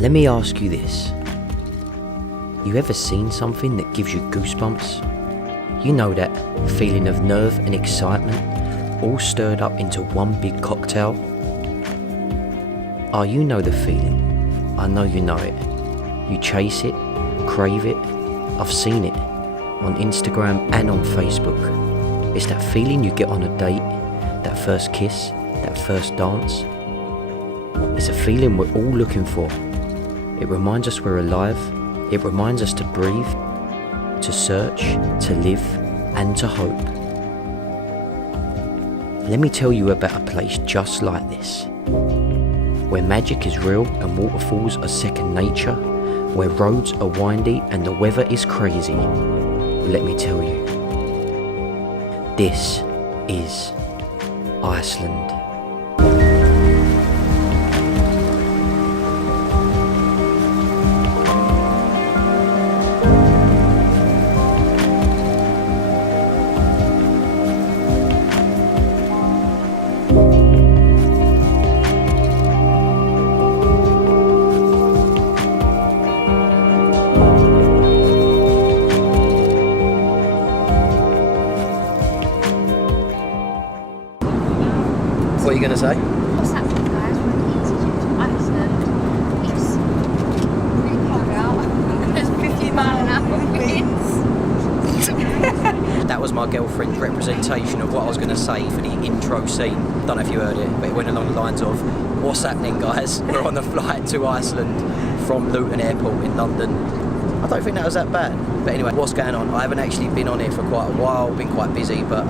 Let me ask you this. You ever seen something that gives you goosebumps? You know that feeling of nerve and excitement all stirred up into one big cocktail? Oh, you know the feeling. I know you know it. You chase it, crave it. I've seen it on Instagram and on Facebook. It's that feeling you get on a date, that first kiss, that first dance. It's a feeling we're all looking for. It reminds us we're alive. It reminds us to breathe, to search, to live, and to hope. Let me tell you about a place just like this, where magic is real and waterfalls are second nature, where roads are windy and the weather is crazy. Let me tell you, this is Iceland. What are you going to say? What's happening, guys? We're on the EasyJet to Iceland. It's really cold out. There's 50-mile-an-hour winds. That was my girlfriend's representation of what I was going to say for the intro scene. Don't know if you heard it, but it went along the lines of, what's happening, guys? We're on the flight to Iceland from Luton Airport in London. I don't think that was that bad. But anyway, what's going on? I haven't actually been on here for quite a while, been quite busy, but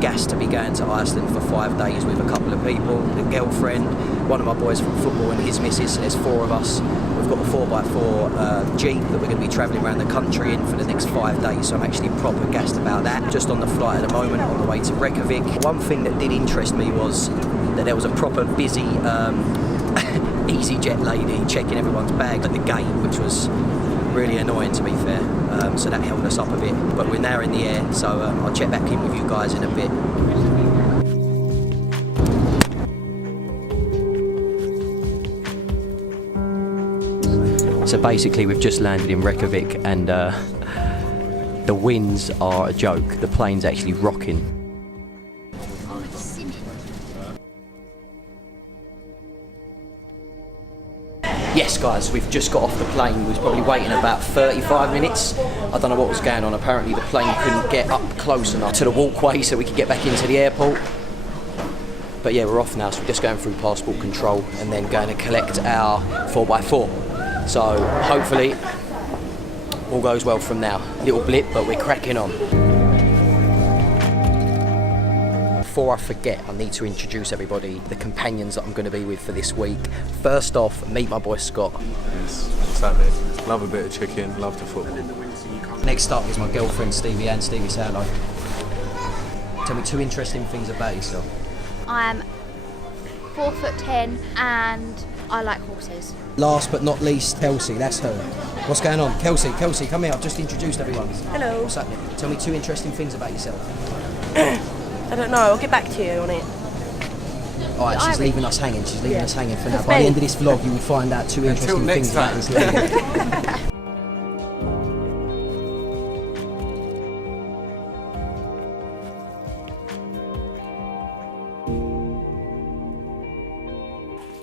gassed to be going to Iceland for 5 days with a couple of people, a girlfriend, one of my boys from football and his missus, so there's 4 of us. We've got a 4x4 Jeep that we're going to be travelling around the country in for the next 5 days, so I'm actually proper gassed about that. Just on the flight at the moment, on the way to Reykjavik. One thing that did interest me was that there was a proper busy EasyJet lady checking everyone's bags at the gate, which was really annoying, to be fair, so that held us up a bit, but we're now in the air, so I'll check back in with you guys in a bit. So basically we've just landed in Reykjavik and the winds are a joke. The plane's actually rocking. Yes guys, we've just got off the plane. We was probably waiting about 35 minutes. I don't know what was going on. Apparently the plane couldn't get up close enough to the walkway so we could get back into the airport. But yeah, we're off now, so we're just going through passport control and then going to collect our 4x4. So hopefully all goes well from now. Little blip, but we're cracking on. Before I forget, I need to introduce everybody, the companions that I'm going to be with for this week. First off, meet my boy Scott. Yes, what's happening? Love a bit of chicken, love the football. Next up is my girlfriend Stevie Ann. Stevie, say hello. Tell me 2 interesting things about yourself. I'm 4'10" and I like horses. Last but not least, Kelsey, that's her. What's going on? Kelsey, come here, I've just introduced everyone. Hello. What's happening? Tell me 2 interesting things about yourself. I don't know, I'll get back to you on it. Alright, she's leaving us hanging, for now. By the end of this vlog, you will find out 2 interesting things about this lady.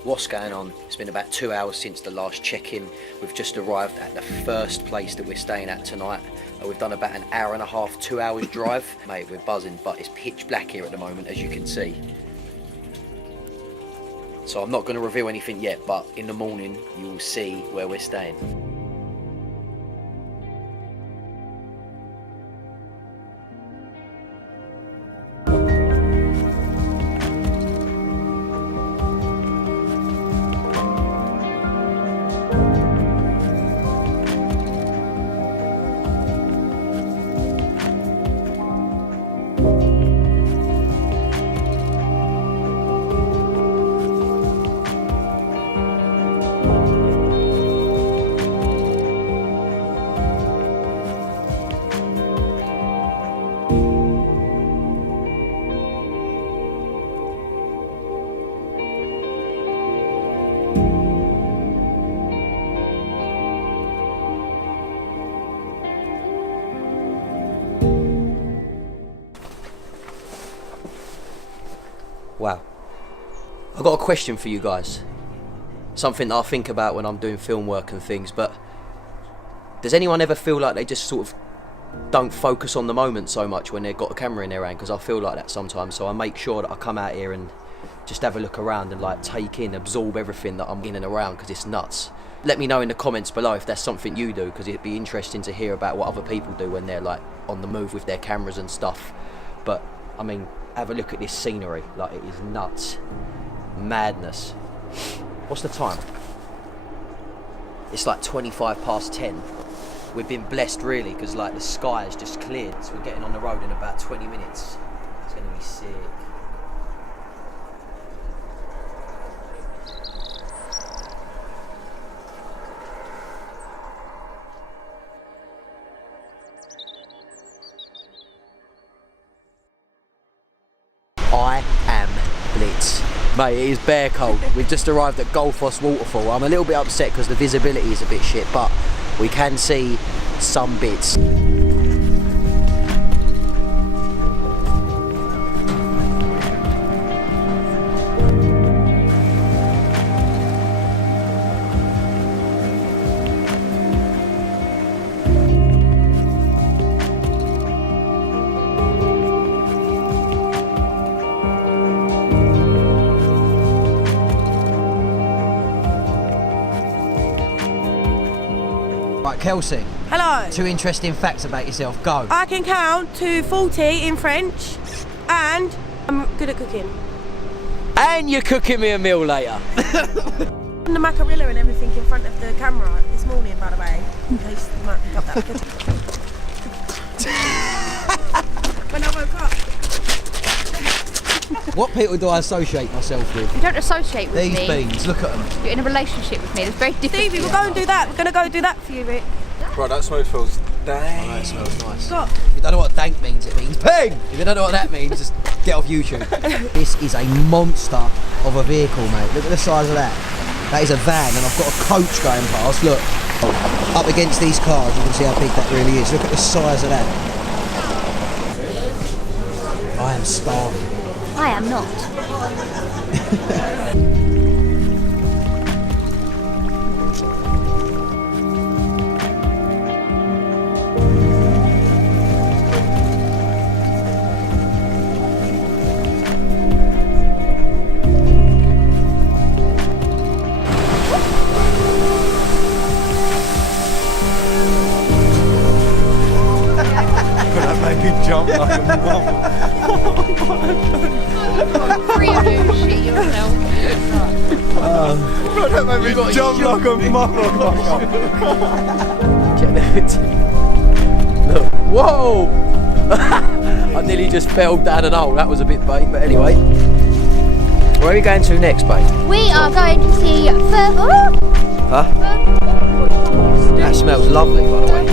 What's going on? It's been about 2 hours since the last check-in. We've just arrived at the first place that we're staying at tonight. We've done about an hour and a half, 2 hours drive. Mate, we're buzzing, but it's pitch black here at the moment, as you can see. So I'm not going to reveal anything yet, but in the morning you will see where we're staying. Wow. I've got a question for you guys. Something that I think about when I'm doing film work and things, but does anyone ever feel like they just sort of don't focus on the moment so much when they've got a camera in their hand? Because I feel like that sometimes, so I make sure that I come out here and just have a look around and like take in, absorb everything that I'm in and around, because it's nuts. Let me know in the comments below if that's something you do, because it'd be interesting to hear about what other people do when they're like on the move with their cameras and stuff. But I mean, have a look at this scenery, like it is nuts. Madness. What's the time? It's like 10:25. We've been blessed really, because like the sky has just cleared, so we're getting on the road in about 20 minutes. It's going to be sick. I am blitz. Mate, it is bare cold. We've just arrived at Waterfalls Waterfall. I'm a little bit upset because the visibility is a bit shit, but we can see some bits. Right, Kelsey. Hello. 2 interesting facts about yourself. Go. I can count to 40 in French, and I'm good at cooking. And you're cooking me a meal later. And the macarilla and everything in front of the camera this morning, by the way, in case you might pick up that. When I woke up. What people do I associate myself with? You don't associate with These me. beans, look at them. You're in a relationship with me. It's very different. Stevie, we'll go and do that. We're going to go do that for you, Rick. Right, that smoke feels dang. Oh, it smells nice. Stop. If you don't know what dank means, it means ping! If you don't know what that means, just get off YouTube. This is a monster of a vehicle, mate. Look at the size of that. That is a van, and I've got a coach going past. Look, up against these cars, you can see how big that really is. Look at the size of that. I am starving. I am not. That made me jump like a mum. Three of you shit yourself. Bro, that made me jump like a motherfucker. Look, whoa! I nearly just fell down an hole. That was a bit bait, but anyway. Where are we going to next, babe? We are going to see further. Huh? That smells lovely, by the way.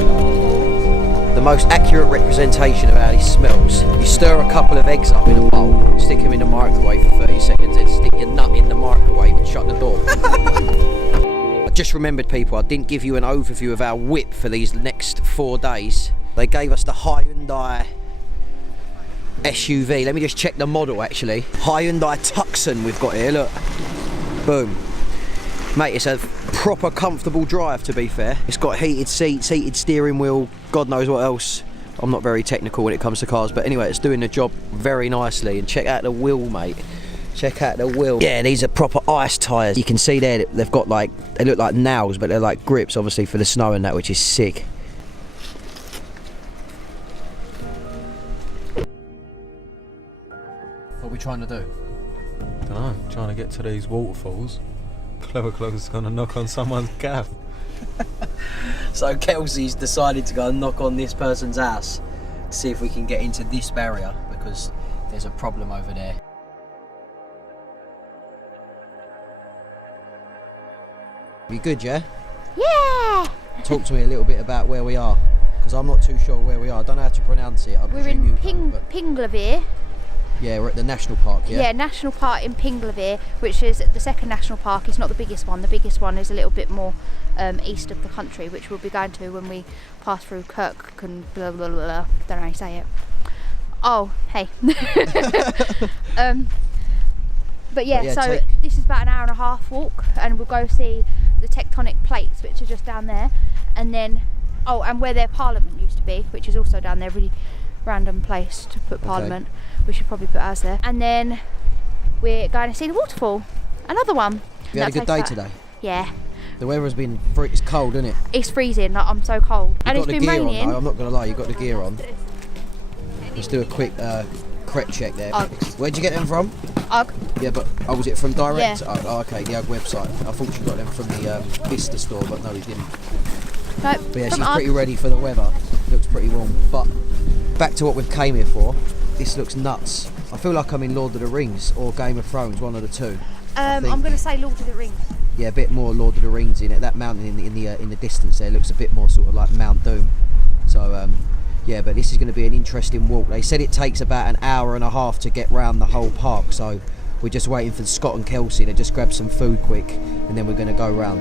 The most accurate representation of how this smells. You stir a couple of eggs up in a bowl, stick them in the microwave for 30 seconds, then stick your nut in the microwave and shut the door. I just remembered, people, I didn't give you an overview of our whip for these next 4 days. They gave us the Hyundai SUV. Let me just check the model, actually. Hyundai Tucson we've got here, look. Boom. Mate, it's a proper comfortable drive, to be fair. It's got heated seats, heated steering wheel, God knows what else. I'm not very technical when it comes to cars, but anyway, it's doing the job very nicely. And check out the wheel, mate. Check out the wheel. Yeah, these are proper ice tyres. You can see there, they've got like, they look like nails, but they're like grips, obviously, for the snow and that, which is sick. What are we trying to do? Don't know, trying to get to these waterfalls. Clever Cloak's gonna knock on someone's gaff. So Kelsey's decided to go and knock on this person's house to see if we can get into this barrier, because there's a problem over there. You good, yeah? Yeah. Talk to me a little bit about where we are, because I'm not too sure where we are. I don't know how to pronounce it. We're in Pinglavir. Yeah, we're at the national park, yeah? Yeah, national park in Pinglavir, which is the second national park. It's not the biggest one. The biggest one is a little bit more east of the country, which we'll be going to when we pass through Kirk and blah blah blah. Don't know how you say it. Oh, hey. But yeah, so take- this is about an hour and a half walk, and we'll go see the tectonic plates, which are just down there, and then and where their parliament used to be, which is also down there. Really random place to put parliament. We should probably put ours there. And then we're going to see the waterfall, another one. You had a good day today? Yeah. The weather has been, it's cold, isn't it? It's freezing, like I'm so cold. You've And got it's the been gear raining. on, though. I'm not going to lie, you've got the gear on. Let's do a quick correct check there. Uggs. Where'd you get them from? Ugg. Yeah, but was it from direct? Yeah. Oh, okay, the Ugg website. I thought you got them from the Vista store, but no, you didn't. No, But yeah, from she's Ugg. pretty ready for the weather. Looks pretty warm. But back to what we came here for. This looks nuts. I feel like I'm in Lord of the Rings or Game of Thrones, one of the two. I'm think. going to say Lord of the Rings. Yeah, a bit more Lord of the Rings in it. That mountain in the distance there looks a bit more sort of like Mount Doom. So yeah, but this is going to be an interesting walk. They said it takes about an hour and a half to get round the whole park. So we're just waiting for Scott and Kelsey to just grab some food quick, and then we're going to go round.